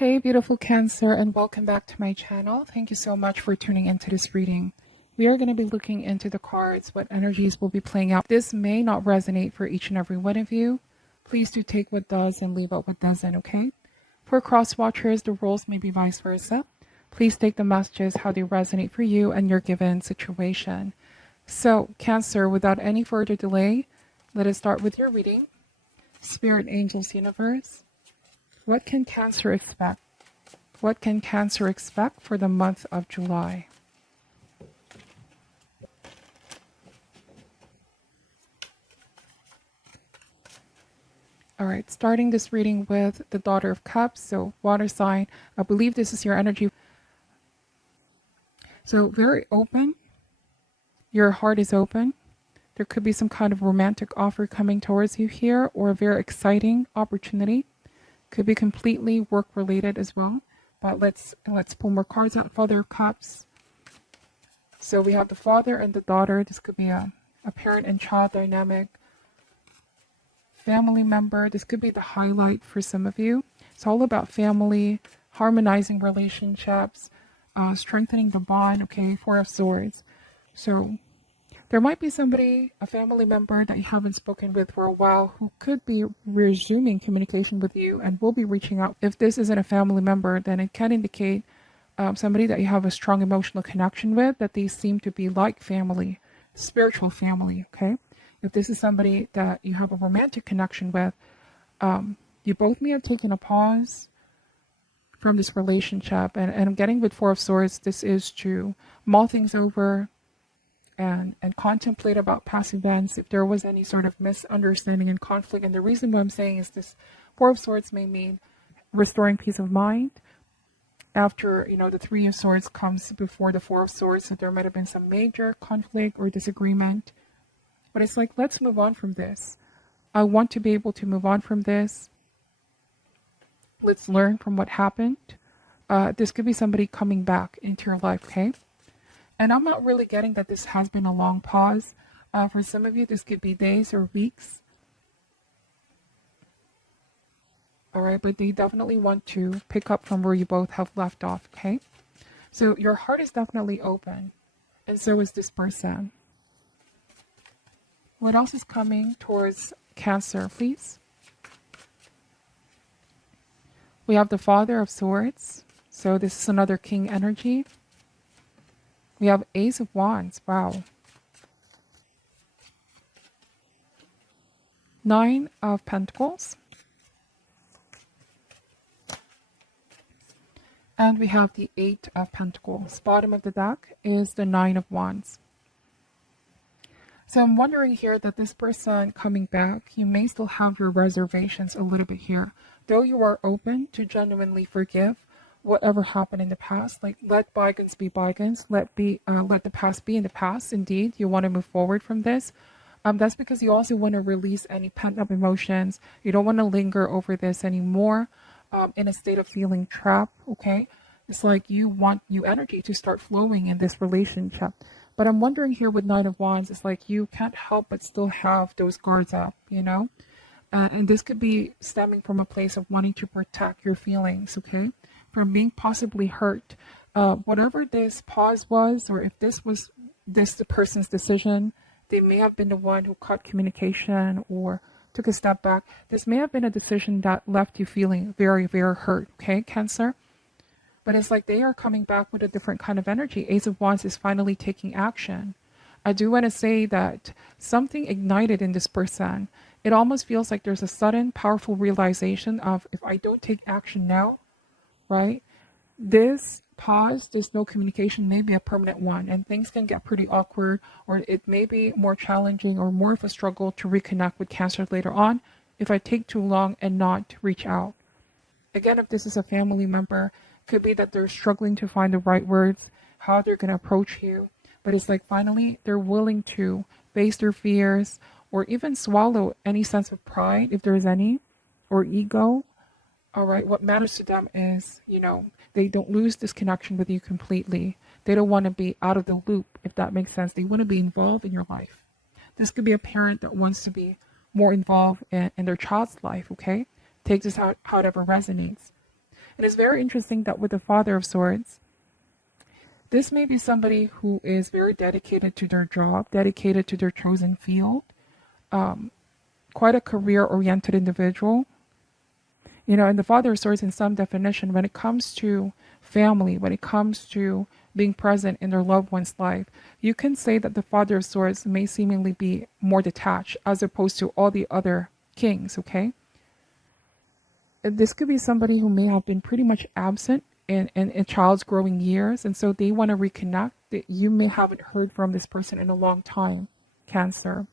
Hey, beautiful Cancer, and welcome back to my channel. Thank you so much for tuning into this reading. We are going to be looking into the cards, what energies will be playing out. This may not resonate for each and every one of you. Please do take what does and leave out what doesn't, okay? For cross watchers, the roles may be vice versa. Please take the messages how they resonate for you and your given situation. So, Cancer, without any further delay, let us start with your reading. Spirit, Angels, Universe. What can Cancer expect? What can Cancer expect for the month of July? All right, starting this reading with the Daughter of Cups, so water sign. I believe this is your energy. So very open. Your heart is open. There could be some kind of romantic offer coming towards you here, or a very exciting opportunity. Could be completely work related as well. But let's pull more cards out. Father of Cups. So we have the father and the daughter. This could be a parent and child dynamic. Family member. This could be the highlight for some of you. It's all about family, harmonizing relationships, strengthening the bond. Okay, Four of Swords. So there might be somebody, a family member that you haven't spoken with for a while, who could be resuming communication with you and will be reaching out. If this isn't a family member, then it can indicate somebody that you have a strong emotional connection with, that they seem to be like family, spiritual family, okay? If this is somebody that you have a romantic connection with, you both may have taken a pause from this relationship. And I'm getting with Four of Swords, this is to mull things over, and contemplate about past events, if there was any sort of misunderstanding and conflict. And the reason why I'm saying is this Four of Swords may mean restoring peace of mind. After, the Three of Swords comes before the Four of Swords, so there might have been some major conflict or disagreement. But it's like, let's move on from this. I want to be able to move on from this. Let's learn from what happened. This could be somebody coming back into your life, okay? And I'm not really getting that this has been a long pause. For some of you, this could be days or weeks. All right, but they definitely want to pick up from where you both have left off, okay? So your heart is definitely open, and so is this person. What else is coming towards Cancer, please? We have the Father of Swords. So this is another King energy. We have Ace of Wands. Wow. Nine of Pentacles. And we have the Eight of Pentacles. Bottom of the deck is the Nine of Wands. So I'm wondering here that this person coming back, you may still have your reservations a little bit here. Though you are open to genuinely forgive whatever happened in the past, like let bygones be bygones, let the past be in the past. Indeed, you want to move forward from this. That's because you also want to release any pent-up emotions. You don't want to linger over this anymore in a state of feeling trapped, okay? It's like you want new energy to start flowing in this relationship. But I'm wondering here with Nine of Wands, it's like you can't help but still have those guards up, and this could be stemming from a place of wanting to protect your feelings, okay? From being possibly hurt. Whatever this pause was, or if this was the person's decision, they may have been the one who cut communication or took a step back. This may have been a decision that left you feeling very, very hurt, okay, Cancer? But it's like they are coming back with a different kind of energy. Ace of Wands is finally taking action. I do want to say that something ignited in this person. It almost feels like there's a sudden, powerful realization of, if I don't take action now, right? This pause, this no communication may be a permanent one, and things can get pretty awkward, or it may be more challenging or more of a struggle to reconnect with Cancer later on if I take too long and not reach out. Again, if this is a family member, could be that they're struggling to find the right words, how they're going to approach you. But it's like finally they're willing to face their fears, or even swallow any sense of pride, if there's any, or ego. All right, what matters to them is, they don't lose this connection with you completely. They don't want to be out of the loop, if that makes sense. They want to be involved in your life. This could be a parent that wants to be more involved in their child's life, okay? Take this out however resonates. And it's very interesting that with the Father of Swords, this may be somebody who is very dedicated to their job, dedicated to their chosen field, quite a career-oriented individual. You know, and the Father of Swords, in some definition, when it comes to family, when it comes to being present in their loved one's life, you can say that the Father of Swords may seemingly be more detached as opposed to all the other kings, okay? This could be somebody who may have been pretty much absent in a child's growing years, and so they want to reconnect. That you may haven't heard from this person in a long time, Cancer,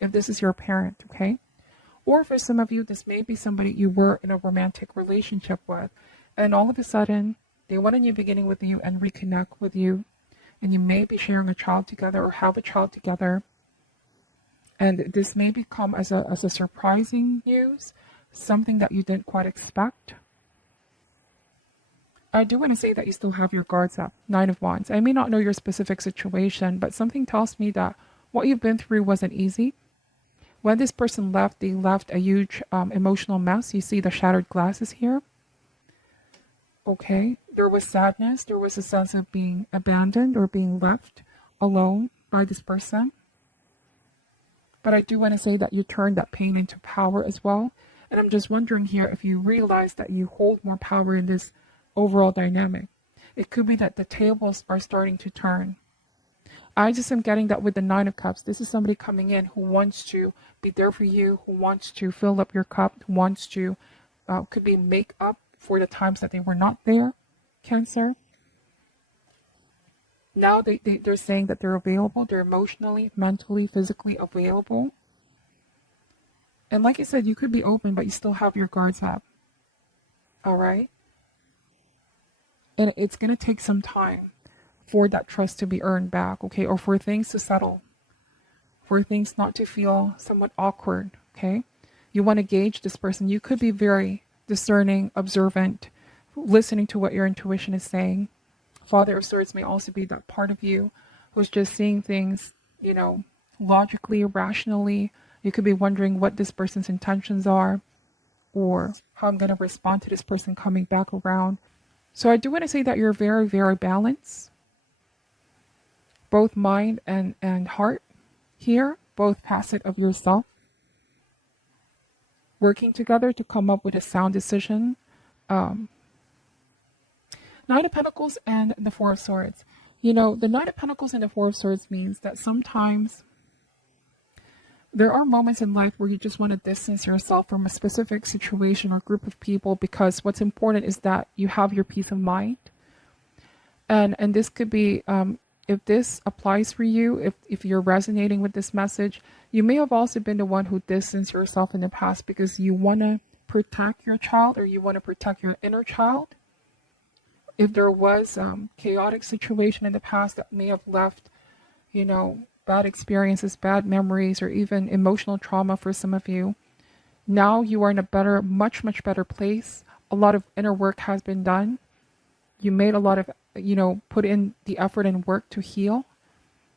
if this is your parent, okay? Or for some of you, this may be somebody you were in a romantic relationship with, and all of a sudden, they want a new beginning with you and reconnect with you, and you may be sharing a child together or have a child together. And this may become as a surprising news, something that you didn't quite expect. I do want to say that you still have your guards up. 9 of Wands. I may not know your specific situation, but something tells me that what you've been through wasn't easy. When this person left, they left a huge emotional mess. You see the shattered glasses here. Okay, there was sadness. There was a sense of being abandoned or being left alone by this person. But I do want to say that you turned that pain into power as well. And I'm just wondering here if you realize that you hold more power in this overall dynamic. It could be that the tables are starting to turn. I just am getting that with the 9 of Cups. This is somebody coming in who wants to be there for you, who wants to fill up your cup, who wants to, could be make up for the times that they were not there, Cancer. Now they're saying that they're available. They're emotionally, mentally, physically available. And like I said, you could be open, but you still have your guards up. All right? And it's going to take some time for that trust to be earned back, okay? Or for things to settle, for things not to feel somewhat awkward, okay? You want to gauge this person. You could be very discerning, observant, listening to what your intuition is saying. Father of Swords may also be that part of you who's just seeing things, you know, logically, rationally. You could be wondering what this person's intentions are or how I'm going to respond to this person coming back around. So I do want to say that you're very, very balanced. Both mind and heart here, both facet of yourself, working together to come up with a sound decision. 9 of Pentacles and the 4 of Swords. You know, the 9 of Pentacles and the 4 of Swords means that sometimes there are moments in life where you just want to distance yourself from a specific situation or group of people because what's important is that you have your peace of mind. And this could be, if this applies for you, if you're resonating with this message, you may have also been the one who distanced yourself in the past because you want to protect your child or you want to protect your inner child. If there was chaotic situation in the past that may have left, you know, bad experiences, bad memories, or even emotional trauma for some of you, now you are in a better, much, much better place. A lot of inner work has been done. You made a lot of, you know, put in the effort and work to heal.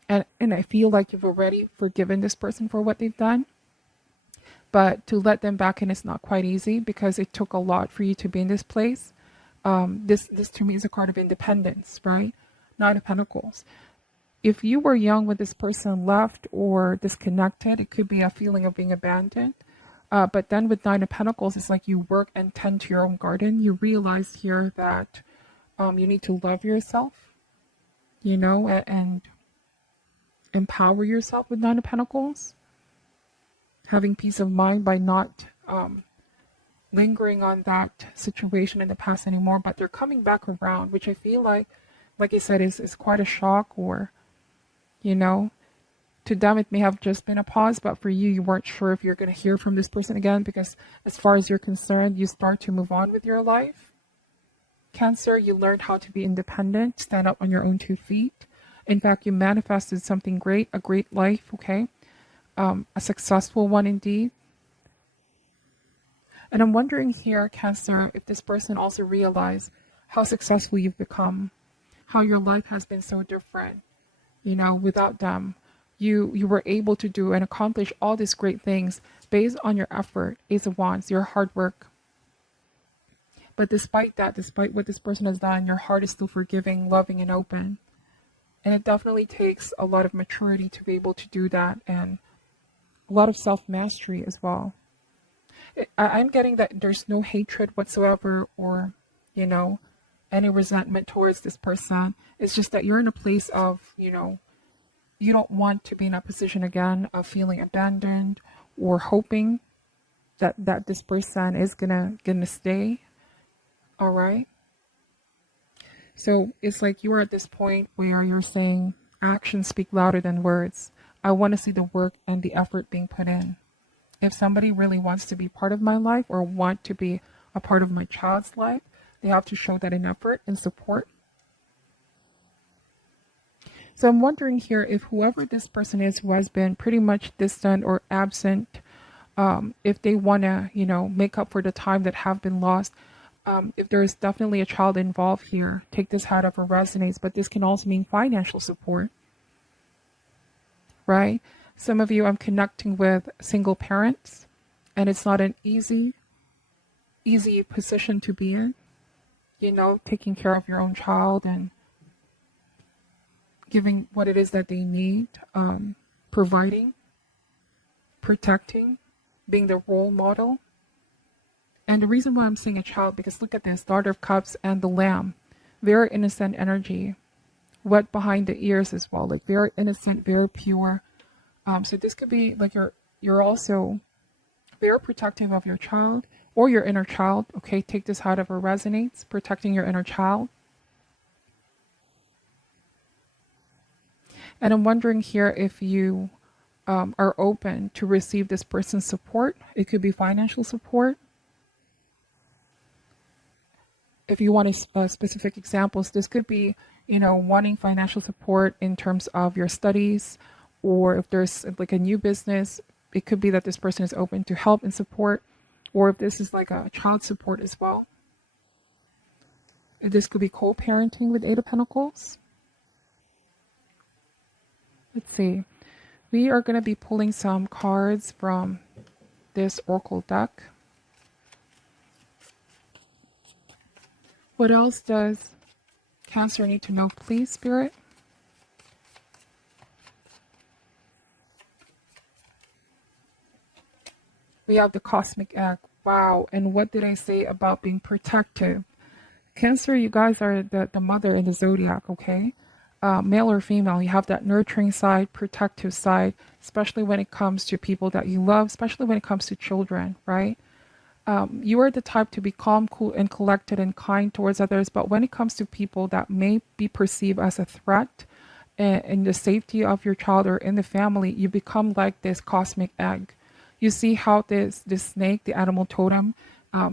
And I feel like you've already forgiven this person for what they've done. But to let them back in is not quite easy because it took a lot for you to be in this place. This to me is a card of independence, right? 9 of Pentacles. If you were young when this person left or disconnected, it could be a feeling of being abandoned. But then with 9 of Pentacles, it's like you work and tend to your own garden. You realize here that you need to love yourself, you know, and empower yourself with 9 of Pentacles. Having peace of mind by not lingering on that situation in the past anymore, but they're coming back around, which I feel like I said, is quite a shock, or, you know, to them it may have just been a pause, but for you, you weren't sure if you're going to hear from this person again, because as far as you're concerned, you start to move on with your life. Cancer, you learned how to be independent, stand up on your own 2 feet. In fact, you manifested something great, a great life, okay? A successful one indeed. And I'm wondering here, Cancer, if this person also realized how successful you've become, how your life has been so different. You know, without them, you were able to do and accomplish all these great things based on your effort, Ace of Wands, your hard work. But despite that, despite what this person has done, your heart is still forgiving, loving, and open. And it definitely takes a lot of maturity to be able to do that, and a lot of self-mastery as well. I'm getting that there's no hatred whatsoever, or, you know, any resentment towards this person. It's just that you're in a place of, you don't want to be in a position again of feeling abandoned, or hoping that this person is gonna stay. All right. So it's like you are at this point where you're saying actions speak louder than words. I want to see the work and the effort being put in. If somebody really wants to be part of my life, or want to be a part of my child's life, they have to show that in effort and support. So I'm wondering here if whoever this person is who has been pretty much distant or absent, if they want to, make up for the time that have been lost, if there is definitely a child involved here, take this however resonates, but this can also mean financial support, right? Some of you, I'm connecting with single parents, and it's not an easy position to be in, taking care of your own child and giving what it is that they need, providing, protecting, being the role model. And the reason why I'm saying a child, because look at this, Daughter of Cups and the Lamb, very innocent energy, wet behind the ears as well, like very innocent, very pure. So this could be like you're also very protective of your child or your inner child. Okay, take this however resonates, protecting your inner child. And I'm wondering here if you are open to receive this person's support. It could be financial support. If you want specific examples, this could be, wanting financial support in terms of your studies, or if there's like a new business, it could be that this person is open to help and support, or if this is like a child support as well. This could be co-parenting with Eight of Pentacles. Let's see. We are going to be pulling some cards from this Oracle deck. What else does Cancer need to know, please, Spirit? We have the Cosmic Egg. Wow. And what did I say about being protective? Cancer, you guys are the mother in the zodiac, okay? Male or female, you have that nurturing side, protective side, especially when it comes to people that you love, especially when it comes to children, right? You are the type to be calm, cool, and collected and kind towards others. But when it comes to people that may be perceived as a threat in the safety of your child or in the family, you become like this cosmic egg. You see how this snake, the animal totem,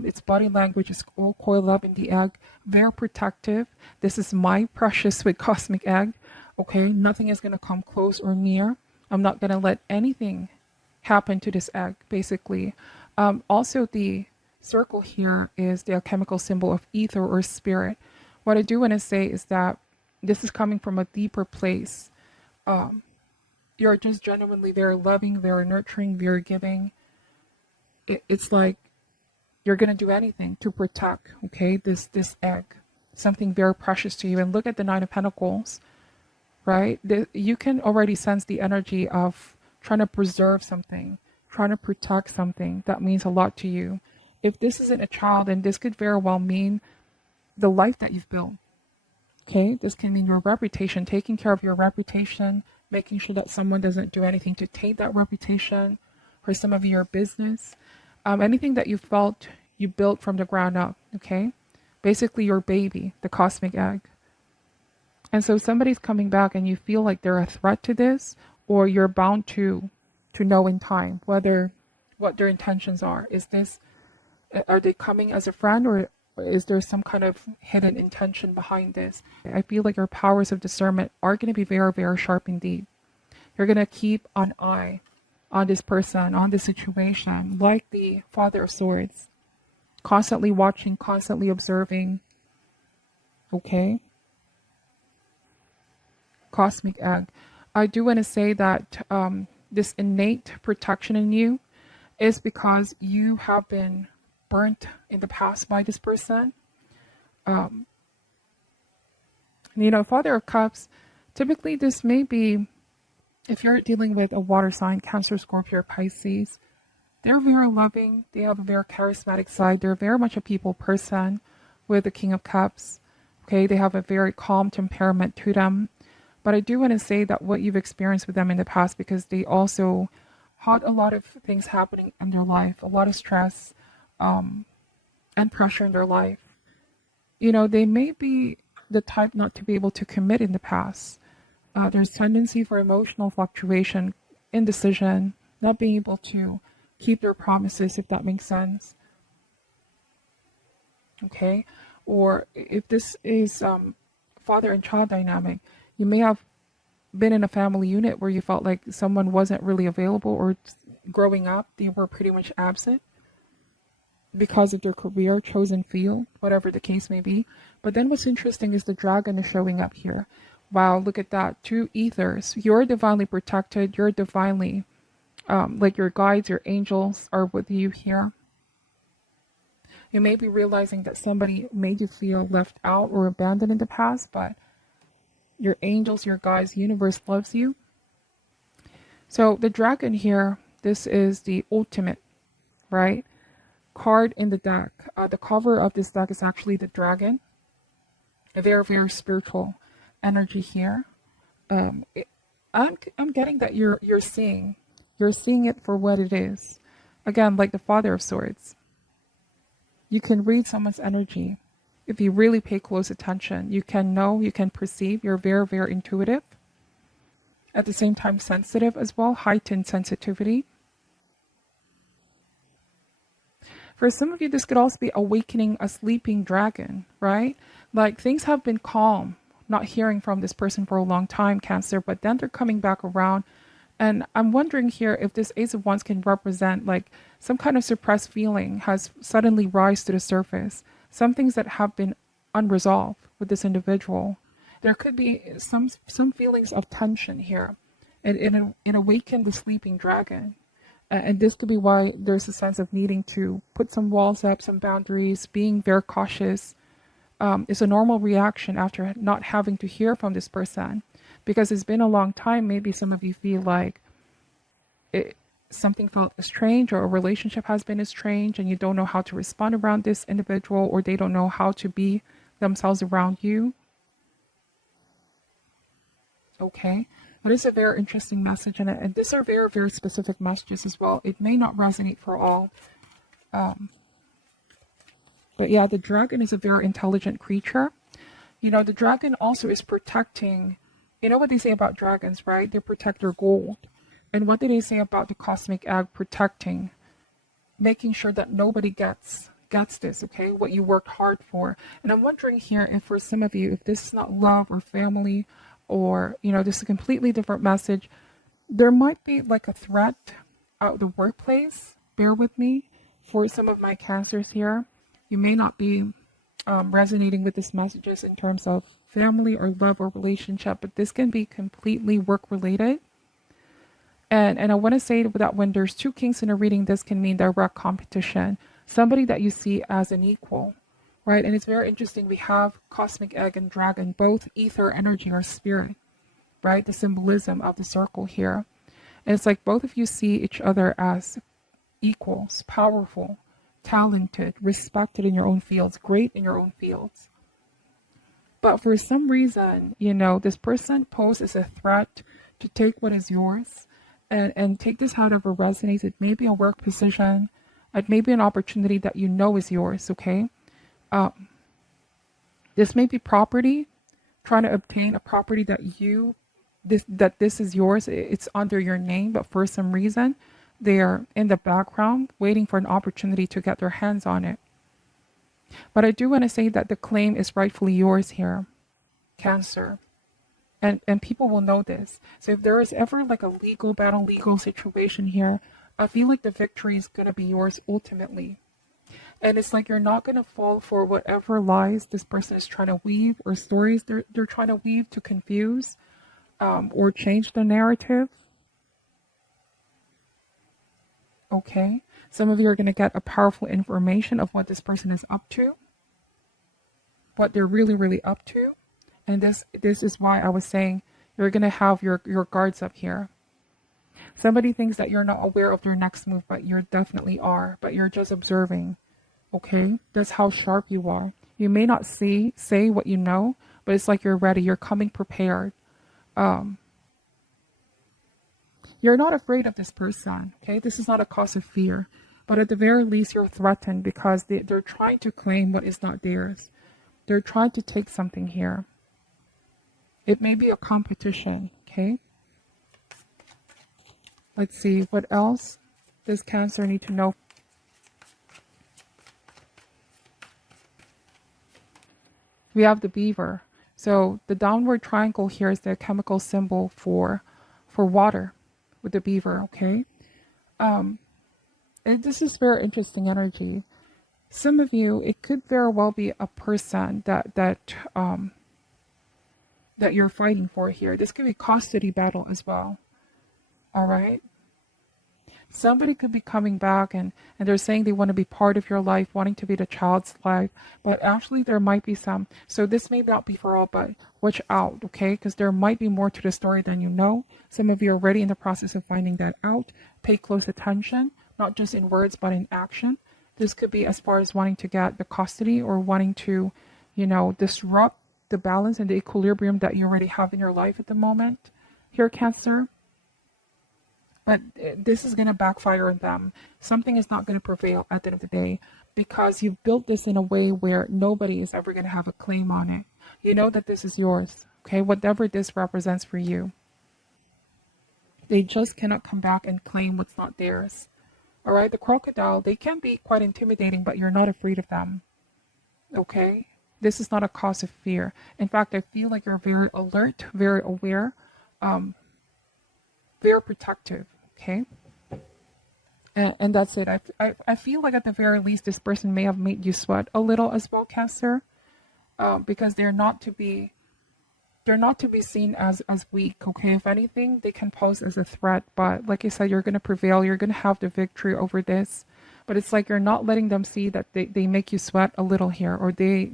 its body language is all coiled up in the egg, very protective. This is my precious sweet cosmic egg. Okay, nothing is going to come close or near. I'm not going to let anything happen to this egg, basically. Also, the circle here is the alchemical symbol of ether or spirit. What I do want to say is that this is coming from a deeper place. You're just genuinely very loving, very nurturing, very giving. It's like you're going to do anything to protect, okay, this egg, something very precious to you. And look at the Nine of Pentacles, right? You can already sense the energy of trying to preserve something, trying to protect something that means a lot to you. If this isn't a child, then this could very well mean the life that you've built. Okay, this can mean your reputation, taking care of your reputation, making sure that someone doesn't do anything to taint that reputation. For some of you, your business, anything that you felt you built from the ground up. Okay, basically your baby, the cosmic egg. And so somebody's coming back and you feel like they're a threat to this, or you're bound to know in time what their intentions are. Are they coming as a friend, or is there some kind of hidden intention behind this? I feel like your powers of discernment are going to be very, very sharp indeed. You're going to keep an eye on this person, on this situation, like the Father of Swords. Constantly watching, constantly observing. Okay? Cosmic Egg. I do want to say that this innate protection in you is because you have been burnt in the past by this person. Father of Cups, typically this may be, if you're dealing with a water sign, Cancer, Scorpio, or Pisces, they're very loving. They have a very charismatic side. They're very much a people person with the King of Cups. Okay, they have a very calm temperament to them. But I do want to say that what you've experienced with them in the past, because they also had a lot of things happening in their life, a lot of stress and pressure in their life. They may be the type not to be able to commit in the past. There's tendency for emotional fluctuation, indecision, not being able to keep their promises, if that makes sense. Okay, or if this is father and child dynamic, you may have been in a family unit where you felt like someone wasn't really available, or growing up they were pretty much absent because of their career, chosen field, whatever the case may be. But then what's interesting is the dragon is showing up here. Wow, look at that. 2 ethers. You're divinely protected. You're divinely, like your guides, your angels are with you here. You may be realizing that somebody made you feel left out or abandoned in the past, but your angels, your guides, universe loves you. So the dragon here, this is the ultimate, right, card in the deck. The cover of this deck is actually the dragon. A very, very spiritual energy here. I'm getting that you're seeing it for what it is. Again, like the Father of Swords. You can read someone's energy. If you really pay close attention, you can know, you can perceive. You're very, very intuitive. At the same time, sensitive as well, heightened sensitivity. For some of you, this could also be awakening a sleeping dragon, right? Like things have been calm, not hearing from this person for a long time, Cancer, but then they're coming back around. And I'm wondering here if this Ace of Wands can represent like some kind of suppressed feeling has suddenly rise to the surface. Some things that have been unresolved with this individual. There could be some feelings of tension here, and it awakened the sleeping dragon. And this could be why there's a sense of needing to put some walls up, some boundaries, being very cautious. It's a normal reaction after not having to hear from this person, because it's been a long time. Maybe some of you feel like something felt strange, or a relationship has been estranged, and you don't know how to respond around this individual, or they don't know how to be themselves around you. Okay, that is a very interesting message, and these are very, very specific messages as well. It may not resonate for all. But yeah, the dragon is a very intelligent creature. The dragon also is protecting, what they say about dragons, right? They protect their gold. And what did they say about the cosmic egg? Protecting, making sure that nobody gets this, okay? What you worked hard for. And I'm wondering here if for some of you, if this is not love or family, or, this is a completely different message, there might be like a threat out the workplace. Bear with me. For some of my Cancers here, you may not be resonating with these messages in terms of family or love or relationship, but this can be completely work related. And I want to say that when there's 2 kings in a reading, this can mean direct competition, somebody that you see as an equal, right? And it's very interesting. We have cosmic egg and dragon, both ether energy or spirit, right? The symbolism of the circle here. And it's like both of you see each other as equals, powerful, talented, respected in your own fields, great in your own fields. But for some reason, this person poses a threat to take what is yours and take this however resonates. It may be a work position. It may be an opportunity that is yours, okay? This may be property, trying to obtain a property that this is yours. It's under your name, but for some reason, they're in the background waiting for an opportunity to get their hands on it. But I do want to say that the claim is rightfully yours here, Cancer. And people will know this. So if there is ever like a legal battle, legal situation here, I feel like the victory is going to be yours ultimately. And it's like you're not going to fall for whatever lies this person is trying to weave, or stories they're trying to weave to confuse or change the narrative. Okay, Some of you are going to get a powerful information of what this person is up to, what they're really, really up to. And this is why I was saying you're going to have your guards up here. Somebody thinks that you're not aware of their next move, but you definitely are. But you're just observing, okay? That's how sharp you are. You may not say what you know, but it's like you're ready. You're coming prepared. You're not afraid of this person, okay? This is not a cause of fear. But at the very least, you're threatened because they're trying to claim what is not theirs. They're trying to take something here. It may be a competition, okay? Let's see, what else does Cancer need to know? We have the beaver. So the downward triangle here is the chemical symbol for water with the beaver, okay? And this is very interesting energy. Some of you, it could very well be a person that you're fighting for here. This could be custody battle as well. All right. Somebody could be coming back and they're saying they want to be part of your life, wanting to be the child's life, but actually there might be some. So this may not be for all, but watch out, okay? Because there might be more to the story than you know. Some of you are already in the process of finding that out. Pay close attention, not just in words, but in action. This could be as far as wanting to get the custody or wanting to, disrupt the balance and the equilibrium that you already have in your life at the moment. Here, Cancer. But this is going to backfire on them. Something is not going to prevail at the end of the day because you've built this in a way where nobody is ever going to have a claim on it. You know that this is yours, okay? Whatever this represents for you. They just cannot come back and claim what's not theirs. All right? The crocodile, they can be quite intimidating, but you're not afraid of them, okay? This is not a cause of fear. In fact, I feel like you're very alert, very aware, very protective, okay? And that's it. I feel like at the very least, this person may have made you sweat a little as well, Cancer, because they're not to be seen as weak, okay? If anything, they can pose as a threat, but like I said, you're going to prevail. You're going to have the victory over this, but it's like you're not letting them see that they make you sweat a little here, or they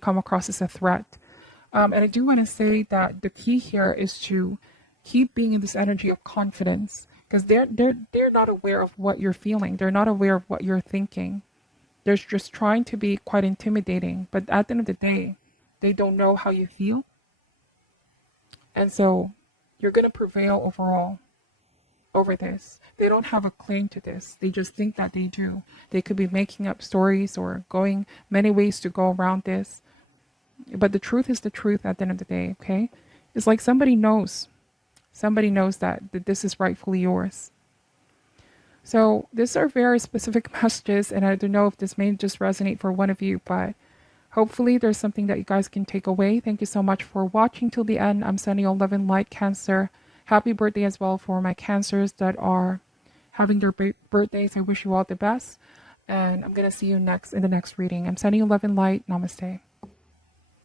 come across as a threat. And I do want to say that the key here is to keep being in this energy of confidence, because they're not aware of what you're feeling. They're not aware of what you're thinking. They're just trying to be quite intimidating, but at the end of the day, they don't know how you feel. And so you're going to prevail overall over this. They don't have a claim to this. They just think that they do. They could be making up stories or going many ways to go around this. But the truth is the truth at the end of the day, okay? It's like somebody knows. Somebody knows that this is rightfully yours. So these are very specific messages, and I don't know if this may just resonate for one of you, but hopefully there's something that you guys can take away. Thank you so much for watching till the end. I'm sending you love and light, Cancer. Happy birthday as well for my Cancers that are having their birthdays. I wish you all the best. And I'm going to see you in the next reading. I'm sending you love and light. Namaste.